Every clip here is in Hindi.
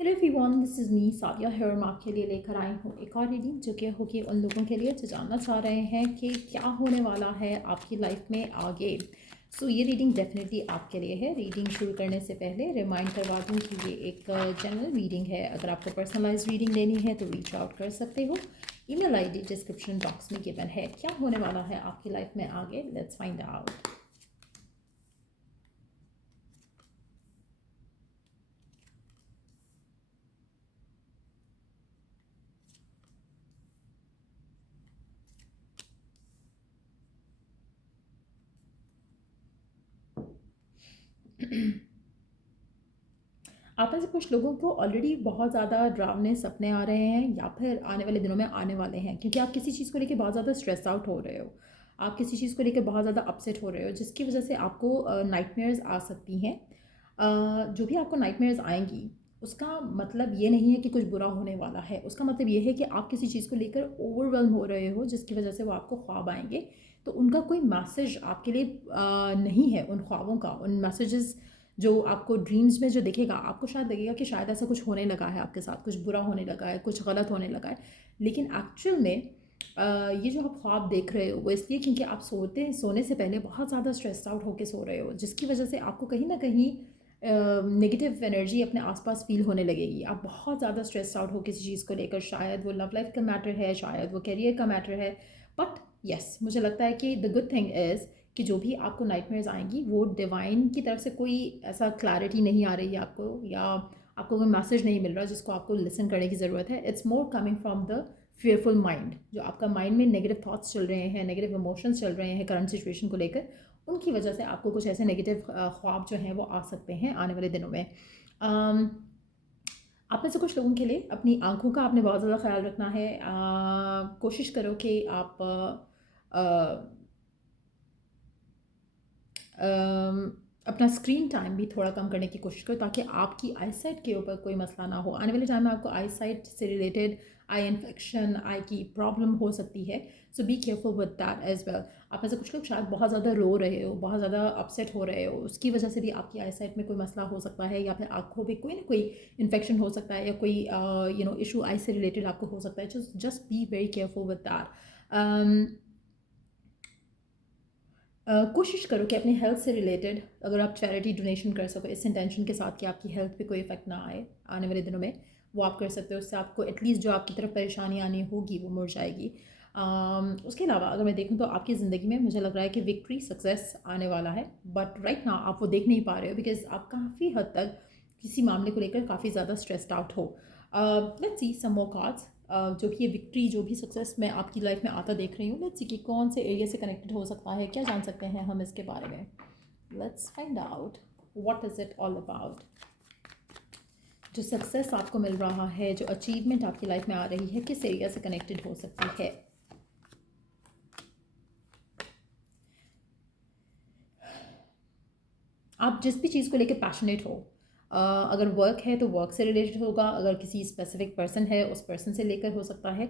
Hello everyone, this is me Sadia here. मैं आपके लिए लेकर आई हूँ एक और रीडिंग जो कि होगी उन लोगों के लिए जो जानना चाह रहे हैं कि क्या होने वाला है आपकी लाइफ में आगे। ये रीडिंग डेफिनेटली आपके लिए है। रीडिंग शुरू करने से पहले रिमाइंड करवा दूँ कि ये एक जनरल रीडिंग है। अगर आपको पर्सनलाइज रीडिंग लेनी है तो रीच आउट कर सकते हो। ईमेल आईडी डिस्क्रिप्शन बॉक्स में गिवन है। क्या होने वाला है आपकी लाइफ में आगे, लेट्स फाइंड आउट। आप में से कुछ लोगों को ऑलरेडी बहुत ज़्यादा डरावने सपने आ रहे हैं या फिर आने वाले दिनों में आने वाले हैं, क्योंकि आप किसी चीज़ को लेकर बहुत ज़्यादा स्ट्रेस आउट हो रहे हो। आप किसी चीज़ को लेकर बहुत ज़्यादा अपसेट हो रहे हो, जिसकी वजह से आपको नाइटमेयर्स आ सकती हैं। जो भी आपको नाइटमेयर्स आएंगी उसका मतलब ये नहीं है कि कुछ बुरा होने वाला है। उसका मतलब ये है कि आप किसी चीज़ को लेकर ओवरवेल्म हो रहे हो, जिसकी वजह से वो आपको ख्वाब आएंगे। तो उनका कोई मैसेज आपके लिए नहीं है। उन ख्वाबों का, उन मैसेजेस जो आपको ड्रीम्स में जो दिखेगा, आपको शायद लगेगा कि शायद ऐसा कुछ होने लगा है आपके साथ, कुछ बुरा होने लगा है, कुछ गलत होने लगा है। लेकिन एक्चुअल में ये जो आप ख्वाब देख रहे हो वो इसलिए क्योंकि आप सोने से पहले बहुत ज़्यादा स्ट्रेस्ड आउट होकर सो रहे हो, जिसकी वजह से आपको कहीं ना कहीं नेगेटिव एनर्जी अपने आसपास फील होने लगेगी। आप बहुत ज़्यादा स्ट्रेस्ड आउट हो किसी चीज़ को लेकर, शायद वो लव लाइफ का मैटर है, शायद वो करियर का मैटर है। बट यस, मुझे लगता है कि द गुड थिंग इज़ कि जो भी आपको नाइटमेयर्स आएंगी वो डिवाइन की तरफ से कोई ऐसा क्लैरिटी नहीं आ रही है आपको, या आपको कोई मैसेज नहीं मिल रहा जिसको आपको लिसन करने की ज़रूरत है। It's more coming from the fearful mind. जो आपका माइंड में नेगेटिव थॉट्स चल रहे हैं, नेगेटिव इमोशंस चल रहे हैं करंट सिचुएशन को लेकर, उनकी वजह से आपको कुछ ऐसे नेगेटिव ख्वाब जो हैं वो आ सकते हैं आने वाले दिनों में। आप में से कुछ लोगों के लिए अपनी आंखों का आपने बहुत ज़्यादा ख्याल रखना है। कोशिश करो कि आप अपना स्क्रीन टाइम भी थोड़ा कम करने की कोशिश करो, ताकि आपकी आई साइट के ऊपर कोई मसला ना हो। आने वाले टाइम में आपको आई साइट से रिलेटेड आई इन्फेक्शन, आई की प्रॉब्लम हो सकती है। So be careful with that as well. आप में से कुछ लोग शायद बहुत ज़्यादा रो रहे हो, बहुत ज़्यादा अपसेट हो रहे हो, उसकी वजह से भी आपकी आई साइट में कोई मसला हो सकता है, या फिर आँखों पे कोई ना कोई इन्फेक्शन हो सकता है, या कोई इशू आई से रिलेटेड आपको हो सकता है। Just be very careful with that. कोशिश करो कि अपनी हेल्थ से रिलेटेड अगर आप चैरिटी डोनेशन कर सको, इस इंटेंशन के साथ कि आपकी हेल्थ पे कोई इफेक्ट ना आए आने वाले दिनों में, वो आप कर सकते हो। उससे आपको एटलीस्ट जो आपकी तरफ परेशानी आनी होगी वो मुड़ जाएगी। उसके अलावा अगर मैं देखूँ तो आपकी ज़िंदगी में मुझे लग रहा है कि विक्ट्री, सक्सेस आने वाला है। बट राइट नाउ आप वो देख नहीं पा रहे हो, बिकॉज आप काफ़ी हद तक किसी मामले को लेकर काफ़ी ज़्यादा स्ट्रेस्ड आउट हो। Let's see some more cards. जो भी ये विक्ट्री, जो भी सक्सेस मैं आपकी लाइफ में आता देख रही हूँ, लेट्स सी कि कौन से एरिया से कनेक्टेड हो सकता है, क्या जान सकते हैं हम इसके बारे में। Let's find out what is it all about. जो सक्सेस आपको मिल रहा है, जो अचीवमेंट आपकी लाइफ में आ रही है, किस एरिया से कनेक्टेड हो सकती है। आप जिस भी चीज़ को लेकर पैशनेट हो, अगर वर्क है तो वर्क से रिलेटेड होगा, अगर किसी स्पेसिफिक पर्सन है उस पर्सन से लेकर हो सकता है।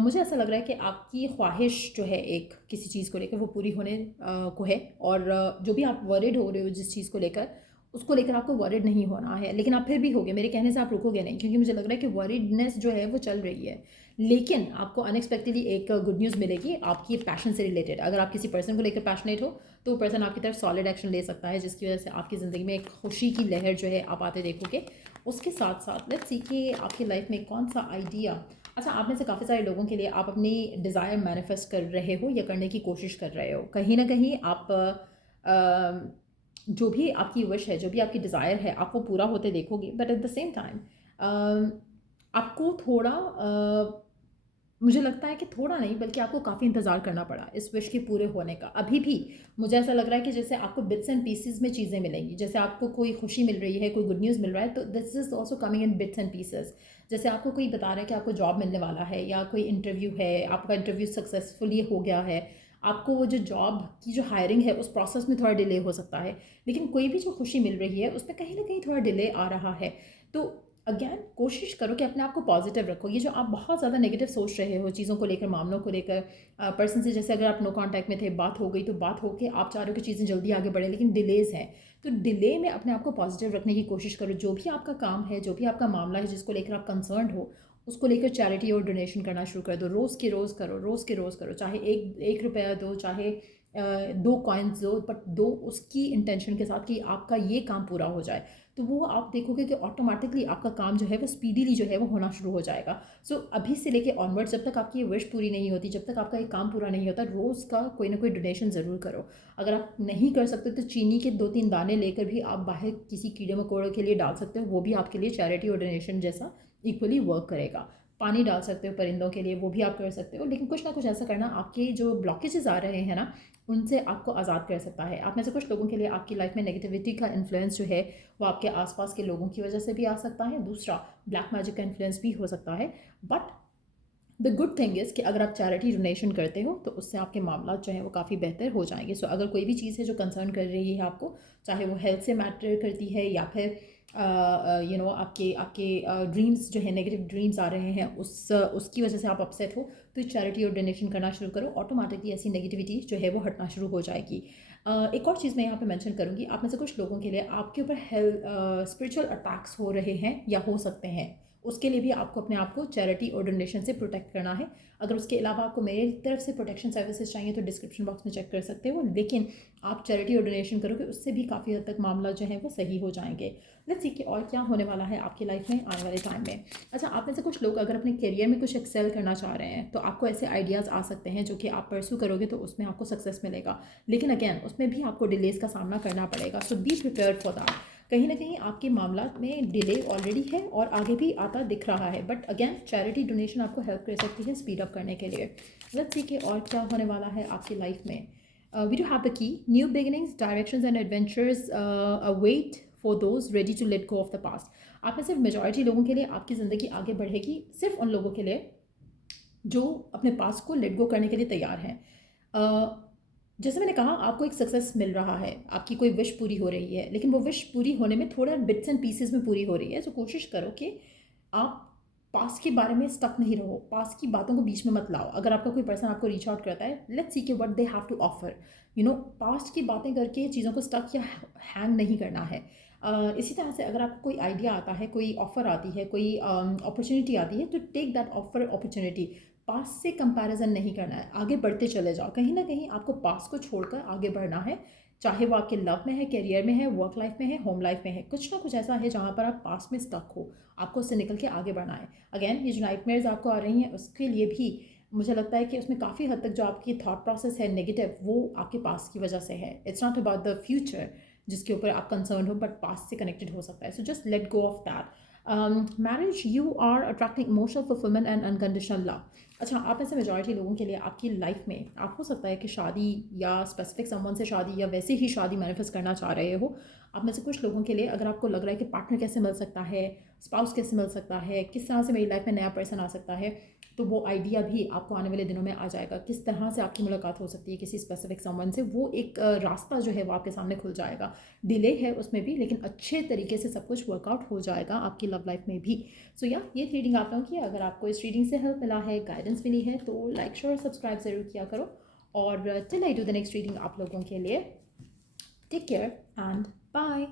मुझे ऐसा लग रहा है कि आपकी ख्वाहिश जो है एक किसी चीज़ को लेकर वो पूरी होने को है। और जो भी आप वरिड हो रहे हो जिस चीज़ को लेकर, उसको लेकर आपको वरिड नहीं होना है, लेकिन आप फिर भी होगे। मेरे कहने से आप रुकोगे नहीं, क्योंकि मुझे लग रहा है कि वरिडनेस जो है वो चल रही है। लेकिन आपको अनएक्सपेक्टेडली एक गुड न्यूज़ मिलेगी आपकी पैशन से रिलेटेड। अगर आप किसी पर्सन को लेकर पैशनेट हो तो वो पर्सन आपकी तरफ सॉलिड एक्शन ले सकता है, जिसकी वजह से आपकी ज़िंदगी में एक खुशी की लहर जो है आप आते देखोगे। उसके साथ साथ लेट्स सी कि आपकी लाइफ में कौन सा आइडिया। अच्छा, आप में से काफ़ी सारे लोगों के लिए आप अपनी डिज़ायर मैनिफेस्ट कर रहे हो या करने की कोशिश कर रहे हो। कहीं ना कहीं आप जो भी आपकी विश है, जो भी आपकी डिज़ायर है, आप वो पूरा होते देखोगे। But at the same time आपको थोड़ा मुझे लगता है कि थोड़ा नहीं बल्कि आपको काफ़ी इंतज़ार करना पड़ा इस विश के पूरे होने का। अभी भी मुझे ऐसा लग रहा है कि जैसे आपको बिट्स एंड पीसेस में चीज़ें मिलेंगी। जैसे आपको कोई खुशी मिल रही है, कोई गुड न्यूज़ मिल रहा है, तो this is also coming in bits and pieces. जैसे आपको कोई बता रहा है कि आपको जॉब मिलने वाला है, या कोई इंटरव्यू है, आपका इंटरव्यू सक्सेसफुली हो गया है, आपको वो जो जॉब की जो हायरिंग है उस प्रोसेस में थोड़ा डिले हो सकता है। लेकिन कोई भी जो खुशी मिल रही है उसमें कहीं ना कहीं थोड़ा डिले आ रहा है। तो अगेन कोशिश करो कि अपने आप को पॉजिटिव रखो। ये जो आप बहुत ज़्यादा नेगेटिव सोच रहे हो चीज़ों को लेकर, मामलों को लेकर, पर्सन से जैसे अगर आप नो कांटेक्ट में थे, बात हो गई तो बात हो के आप चाह रहे हो कि चीज़ें जल्दी आगे बढ़े, लेकिन डिलेज हैं, तो डिले में अपने आप को पॉजिटिव रखने की कोशिश करो। जो भी आपका काम है, जो भी आपका मामला है जिसको लेकर आप कंसर्न हो, उसको लेकर चैरिटी और डोनेशन करना शुरू कर दो। रोज़ के रोज़ करो, रोज़ के रोज़ करो, चाहे एक रुपया दो, चाहे 2 कॉइन्स दो, बट दो उसकी इंटेंशन के साथ कि आपका ये काम पूरा हो जाए। तो वो आप देखोगे कि ऑटोमेटिकली आपका काम जो है वो स्पीडीली जो है वो होना शुरू हो जाएगा। सो अभी से लेके ऑनवर्ड, जब तक आपकी ये विश पूरी नहीं होती, जब तक आपका ये काम पूरा नहीं होता, रोज़ का कोई ना कोई डोनेशन ज़रूर करो। अगर आप नहीं कर सकते तो चीनी के 2-3 दाने लेकर भी आप बाहर किसी कीड़े मकोड़ों के लिए डाल सकते हो, वो भी आपके लिए चैरिटी और डोनेशन जैसा इक्वली वर्क करेगा। पानी डाल सकते हो परिंदों के लिए, वो भी आप कर सकते हो, लेकिन कुछ ना कुछ ऐसा करना आपके जो ब्लॉकेजेस आ रहे हैं ना, उनसे आपको आज़ाद कर सकता है। आप में से कुछ लोगों के लिए आपकी लाइफ में नेगेटिविटी का इन्फ्लुएंस जो है वो आपके आसपास के लोगों की वजह से भी आ सकता है। दूसरा, ब्लैक मैजिक का इन्फ्लुएंस भी हो सकता है। But the good thing is कि अगर आप चैरिटी डोनेशन करते हो तो उससे आपके मामला जो है वो काफ़ी बेहतर हो जाएंगे। सो अगर कोई भी चीज़ है जो कंसर्न कर रही है आपको, चाहे वो हेल्थ से मैटर करती है या फिर आपके आपके ड्रीम्स जो है, नेगेटिव ड्रीम्स आ रहे हैं, उसकी वजह से आप अपसेट हो, तो चैरिटी और डोनेशन करना शुरू करो। ऑटोमेटिकली ऐसी नेगेटिविटी जो है वो हटना शुरू हो जाएगी। एक और चीज़ मैं यहाँ पे मेंशन करूँगी, आप में से कुछ लोगों के लिए आपके ऊपर स्पिरिचुअल अटैक्स हो रहे हैं या हो सकते हैं, उसके लिए भी आपको अपने आप को चैरिटी और डोनेशन से प्रोटेक्ट करना है। अगर उसके अलावा आपको मेरी तरफ से प्रोटेक्शन सर्विसेज चाहिए तो डिस्क्रिप्शन बॉक्स में चेक कर सकते हो, लेकिन आप चैरिटी और डोनेशन करोगे उससे भी काफ़ी हद तक मामला जो है वो सही हो जाएंगे। लेट्स सी कि और क्या होने वाला है आपकी लाइफ में आने वाले टाइम में। अच्छा, आप में से कुछ लोग अगर अपने करियर में कुछ एक्सेल करना चाह रहे हैं तो आपको ऐसे आइडियाज़ आ सकते हैं जो कि आप परस्यू करोगे तो उसमें आपको सक्सेस मिलेगा, लेकिन अगेन उसमें भी आपको डिलेज का सामना करना पड़ेगा। सो बी प्रिपेयर्ड फॉर दैट। कहीं ना कहीं आपके मामला में डिले ऑलरेडी है और आगे भी आता दिख रहा है, बट अगेन चैरिटी डोनेशन आपको हेल्प कर सकती है स्पीड अप करने के लिए। लेट्स सी कि और क्या होने वाला है आपकी लाइफ में। We do have the key new beginnings, directions and adventures await for those ready to let go of the past. आप में सिर्फ मेजॉरिटी लोगों के लिए आपकी ज़िंदगी आगे बढ़ेगी, सिर्फ उन लोगों के लिए जो अपने पास को लेट गो करने के लिए तैयार हैं। जैसे मैंने कहा, आपको एक सक्सेस मिल रहा है, आपकी कोई विश पूरी हो रही है, लेकिन वो विश पूरी होने में थोड़ा बिट्स एंड पीसेस में पूरी हो रही है। तो कोशिश करो कि आप पास्ट के बारे में स्टक नहीं रहो, पास्ट की बातों को बीच में मत लाओ। अगर आपका कोई पर्सन आपको रीच आउट करता है, लेट्स सी के what they have to offer. Past की बातें करके चीज़ों को स्टक या हैंग नहीं करना है। इसी तरह से अगर आपको कोई आइडिया आता है, कोई ऑफ़र आती है, कोई अपॉर्चुनिटी आती है, तो take that offer opportunity. Past से कंपैरिजन नहीं करना है, आगे बढ़ते चले जाओ। कहीं ना कहीं आपको पास्ट को छोड़कर आगे बढ़ना है, चाहे वो आपके लव में है, करियर में है, वर्क लाइफ में है, होम लाइफ में है। कुछ ना कुछ ऐसा है जहाँ पर आप पास्ट में स्टक हो, आपको उससे निकल के आगे बढ़ना है। अगेन ये जो नाइटमेयर्स आपको आ रही हैं उसके लिए भी मुझे लगता है कि उसमें काफ़ी हद तक जो आपकी थॉट प्रोसेस है नेगेटिव, वो आपके पास्ट की वजह से है। It's not about the future जिसके ऊपर आप कंसर्न हो, बट पास्ट से कनेक्टेड हो सकता है। So just let go of that. Marriage, you are attracting emotional fulfilment and unconditional love. अच्छा, आप में से मेजॉरिटी लोगों के लिए आपकी लाइफ में आप हो सकता है कि शादी या स्पेसिफिक समवन से शादी या वैसे ही शादी मैनिफेस्ट करना चाह रहे हो। आप में से कुछ लोगों के लिए अगर आपको लग रहा है कि पार्टनर कैसे मिल सकता है, स्पाउस कैसे मिल सकता है, किस तरह से मेरी लाइफ में नया पर्सन आ सकता है, तो वो आइडिया भी आपको आने वाले दिनों में आ जाएगा। किस तरह से आपकी मुलाकात हो सकती है किसी स्पेसिफिक समवन से, वो एक रास्ता जो है वो आपके सामने खुल जाएगा। डिले है उसमें भी, लेकिन अच्छे तरीके से सब कुछ वर्कआउट हो जाएगा आपकी लव लाइफ में भी। सो या ये रीडिंग आप लोगों की, अगर आपको इस रीडिंग से हेल्प मिला है, गाइडेंस मिली है, तो लाइक शेयर और सब्सक्राइब ज़रूर किया करो। और till I do the next reading आप लोगों के लिए, टेक केयर एंड बाय।